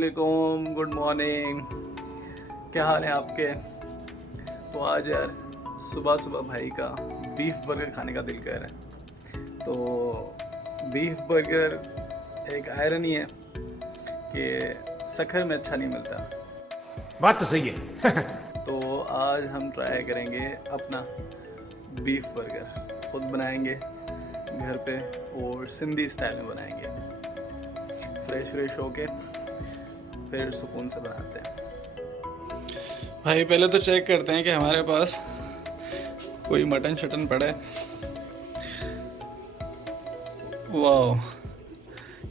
अस्सलामुअलैकुम, good morning. क्या हाल है आपके? तो आज यार सुबह सुबह भाई का बीफ बर्गर खाने का दिल कर रहा है। तो बीफ बर्गर एक आयरन ही है कि शक्कर में अच्छा नहीं मिलता। बात तो सही है। तो आज हम ट्राई करेंगे अपना बीफ बर्गर, खुद बनाएंगे घर पे और सिंधी स्टाइल में बनाएंगे, फ्रेश होके फिर सुकून से बनाते हैं। भाई पहले तो चेक करते हैं कि हमारे पास कोई मटन शटन पड़ा है। वाह,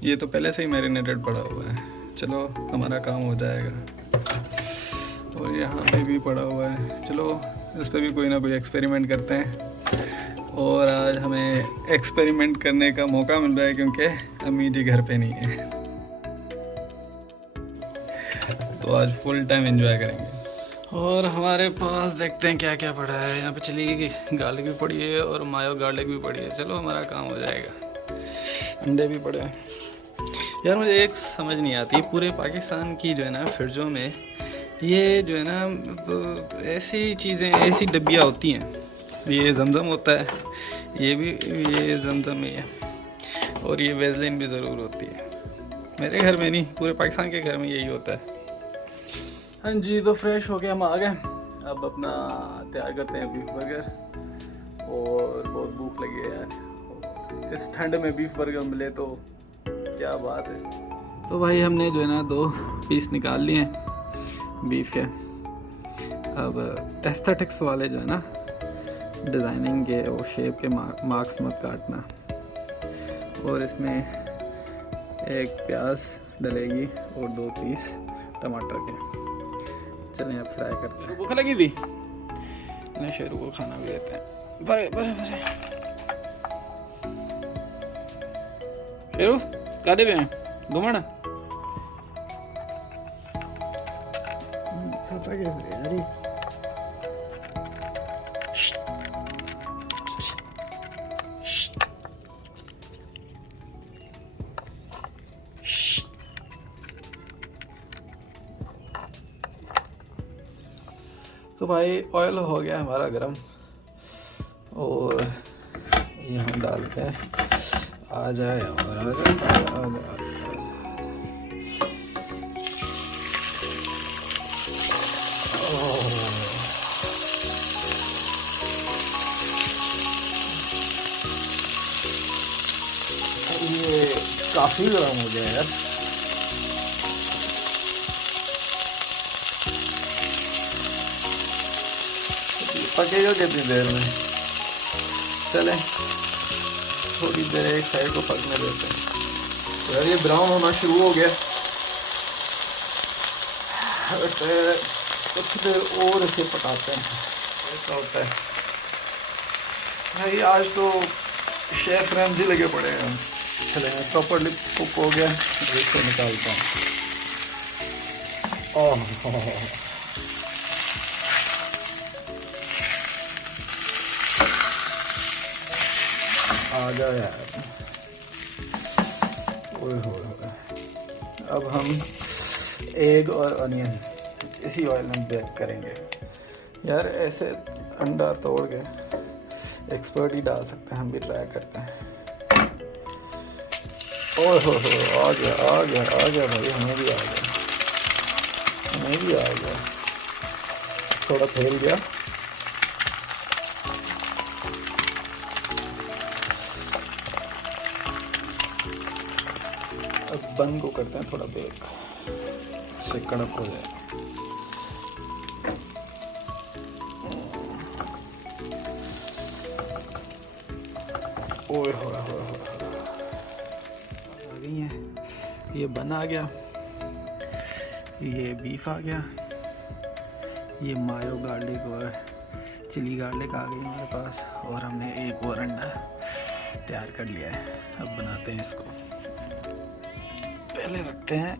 ये तो पहले से ही मैरिनेटेड पड़ा हुआ है। चलो हमारा काम हो जाएगा। और यहाँ पे भी पड़ा हुआ है, चलो इस पे भी कोई ना कोई एक्सपेरिमेंट करते हैं। और आज हमें एक्सपेरिमेंट करने का मौका मिल रहा है क्योंकि अम्मी जी घर पे नहीं है। तो आज फुल टाइम एंजॉय करेंगे। और हमारे पास देखते हैं क्या क्या पड़ा है। यहाँ पे चिली गार्लिक भी पड़ी है और मायो गार्लिक भी पड़ी है। चलो हमारा काम हो जाएगा। अंडे भी पड़े हैं। यार मुझे एक समझ नहीं आती, पूरे पाकिस्तान की जो है ना फ्रिजों में ये जो है ना ऐसी चीज़ें, ऐसी डब्बियाँ होती हैं। ये जमजम होता है, ये जमजम ही है, और ये वेज़लिन भी ज़रूर होती है। मेरे घर में नहीं, पूरे पाकिस्तान के घर में यही होता है। हाँ जी, तो फ्रेश हो गए, हम आ गए। अब अपना तैयार करते हैं बीफ बर्गर। और बहुत भूख लगी है यार, इस ठंड में बीफ बर्गर मिले तो क्या बात है। तो भाई हमने जो है ना 2 पीस निकाल लिए हैं बीफ के। अब एस्थेटिक्स वाले जो है ना, डिज़ाइनिंग के और शेप के मार्क्स मत काटना। और इसमें एक प्याज डलेगी और 2 पीस टमाटर के। चलें अब फ्राई करते हैं। भूख लगी थी, इन्हें शेरू को खाना भी देते हैं। बड़े शेरू कादे पे हैं घुमाना। खाता कैसे यार ये? तो भाई ऑयल हो गया हमारा गरम, और ये हम डालते हैं। आ जाए और आ जाए। ये काफी गरम हो गया यार। पकेगा कितनी देर में? चलें थोड़ी देर एक साइड को पकने देते हैं। यार ये ब्राउन होना शुरू हो गया, कुछ देर और इसे पकाते हैं। ऐसा होता है भाई। आज तो शेफ रैमजी लगे पड़े हैं। चले प्रॉपरली कुक हो गया, इसको निकालता हूँ। ओह आ जाओ यार। ओए होए। अब हम एग और अनियन इसी ऑयल में बेक करेंगे। यार ऐसे अंडा तोड़ के एक्सपर्ट ही डाल सकते हैं, हम भी ट्राई करते हैं। ओए हो, आ गया भाई, हमें भी आ गया। थोड़ा फैल गया। अब बन को करते हैं थोड़ा बेक, से कड़क हो जाए। ओए हो आ गई है, ये बन आ गया, ये बीफ आ गया, ये मायो गार्लिक और चिली गार्लिक आ गई हमारे पास, और हमने एक और अंडा तैयार कर लिया है। अब बनाते हैं इसको। पहले रखते हैं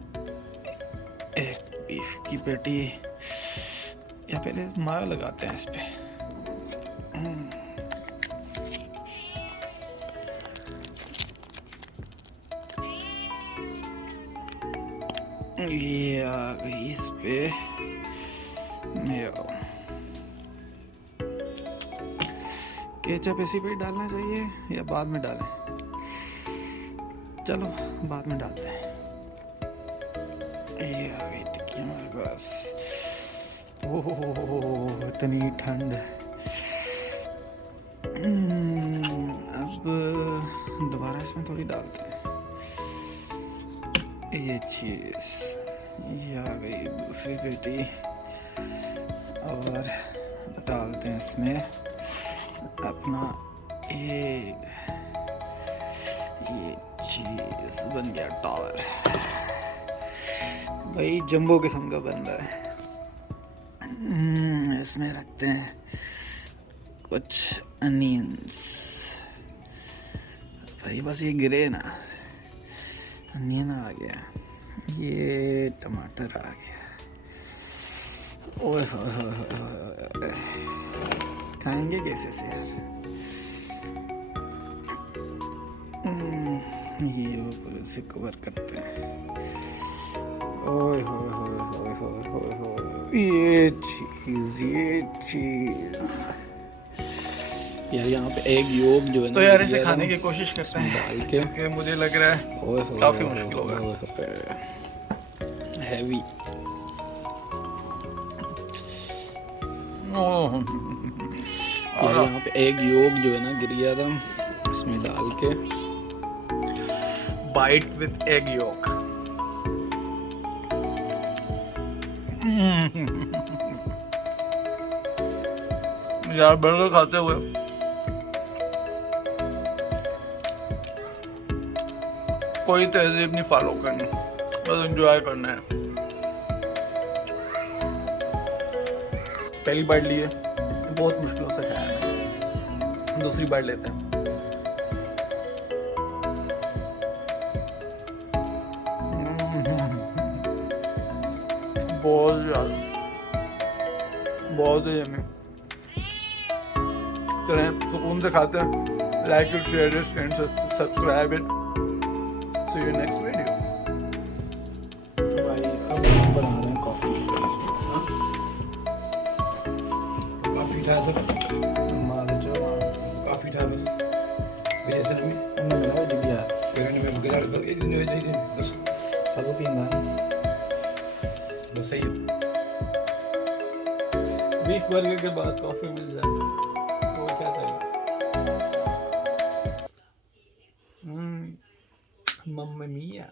एक बीफ की पेटी, या पहले मायो लगाते हैं इस पे। ये आ गई इस पे मेयो। केचप इसी पे ही डालना चाहिए या बाद में डालें? चलो बाद में डालते हैं। ये आ गई टिक्की हमारे पास। ओह इतनी ठंड। अब दोबारा इसमें थोड़ी डालते हैं ये चीज़। ये आ गई दूसरी पेटी और डालते हैं इसमें अपना एग। ये चीज़ बन गया टावर। भाई जंबो किस्म का बन रहा है। इसमें रखते हैं कुछ अनियंस। भाई बस ये गिरे ना, अनियन आ गया, ये टमाटर आ गया। ओए होए होए होए, खाएंगे कैसे से यार। ये ऊपर से कवर करते हैं। ओए होए होए होए होए होए होए, ये चीज़ यार। यहाँ पे एग योग जो है ना, तो यार इसे खाने की कोशिश करते हैं डाल के, क्योंकि मुझे लग रहा है काफी मुश्किल होगा, हैवी। और यहाँ पे एग योग जो है ना गिर गया था, इसमें डाल के बाइट विद एग योग। यार बर्गर खाते हुए कोई तहजीब नहीं फॉलो करनी, बस एंजॉय करना है। पहली बाइट लिए बहुत मुश्किलों से खाया मैंने, दूसरी बाइट लेते हैं। बहुत ज़्यादा, बहुत ही यम्मी। चलें सुकून से खाते हैं। Like it, share it, and subscribe it. See you next video. भाई अब हम बना रहे हैं कॉफ़ी। कॉफी ठा दो। मार जो कॉफी ठा दो। मेरे से नहीं उन्हें मिला जी यार, तेरे ने गिरा नहीं बस सब पीना बस सही है। बीफ बर्गर के बाद कॉफ़ी मिल जाए तो क्या चाहिए। Mamma mia.